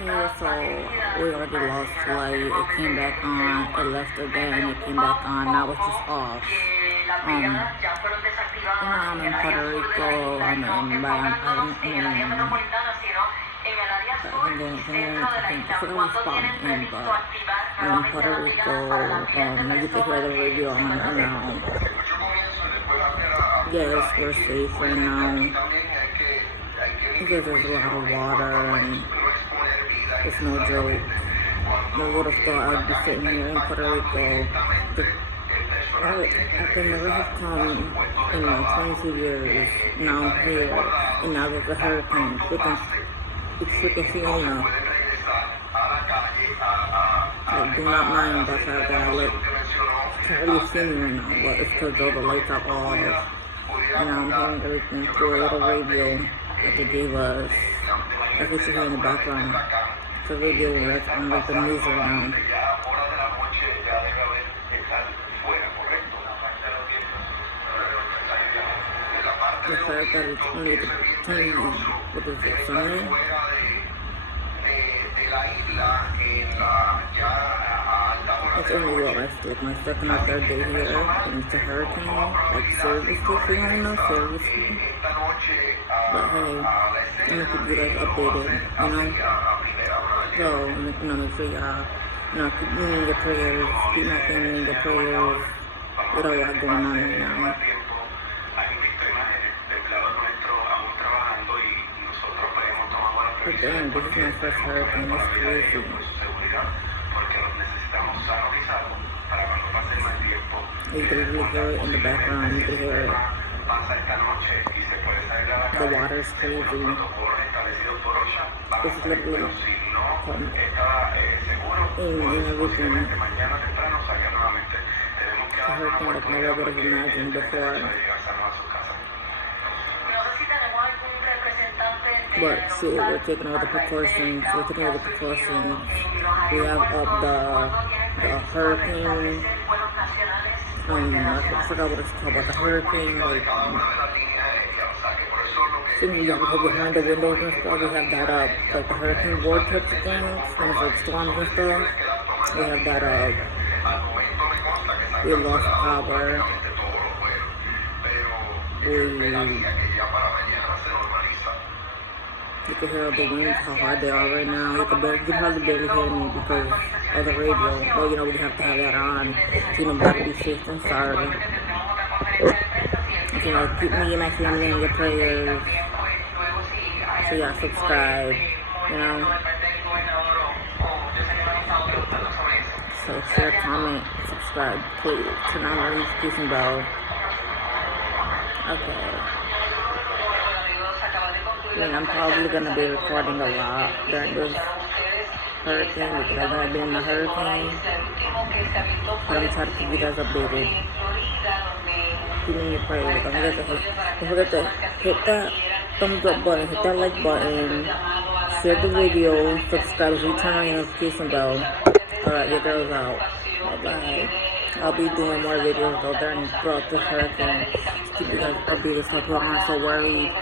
Okay, so we already lost light. It came back on. It left again. It came back on. Now it's just off. I'm in Puerto Rico. I'm in I forgot what spot I'm in, but I'm in Puerto Rico. You can hear the radio on right now. Yes, we're safe right now because there's a lot of water and it's no joke. I would have thought I'd be sitting here in Puerto Rico. I could never have come in my 22 years. Now I'm here, and now there's a hurricane. It's freaking Fiona. Like, do not mind the fact that I look can't really see me right now, but it's because all the lights are off. And now I'm hearing everything through a little radio that they gave us. That's what you hear in the background. It's a radio that's on like the news right now. The fact that it's only what is it, Sunday? It's only like my second or third day here, and it's a hurricane, like seriously, Fiona, seriously. But hey, I'm gonna keep you guys updated, you know? So, make sure y'all, keep me in your prayers, keep my family in your prayers, with all that going on right now. But damn, this is my first hurricane, it's crazy. You can really hear it in the background, you can hear it. The water's crazy. It's literally in everything. It's a hurricane like never would have imagined before. But shoot, we're taking all the precautions. We have up the hurricane. I forgot what it's called, but the hurricane, like, you have to go behind the windows and stuff. We have that up, like the hurricane vortex things, things like storms and stuff. We have that up. We lost power. You can hear the winds, how hard they are right now. You can hardly barely hear me because of the radio. Well, we have to have that on. Better be safe and sorry. Keep me and my family in your prayers. So y'all subscribe, So share, comment, subscribe, please. Turn on the notification bell. Okay. I'm probably going to be recording a lot during this hurricane because I've never been in a hurricane. But I'm going to try to keep you guys updated. Keep me in your prayers. Don't forget to hit that thumbs up button, hit that like button, share the video, subscribe if you turn on your notification bell. Alright, your girl's out. Bye-bye. I'll be doing more videos throughout this hurricane. Keep you guys updated so people aren't so worried.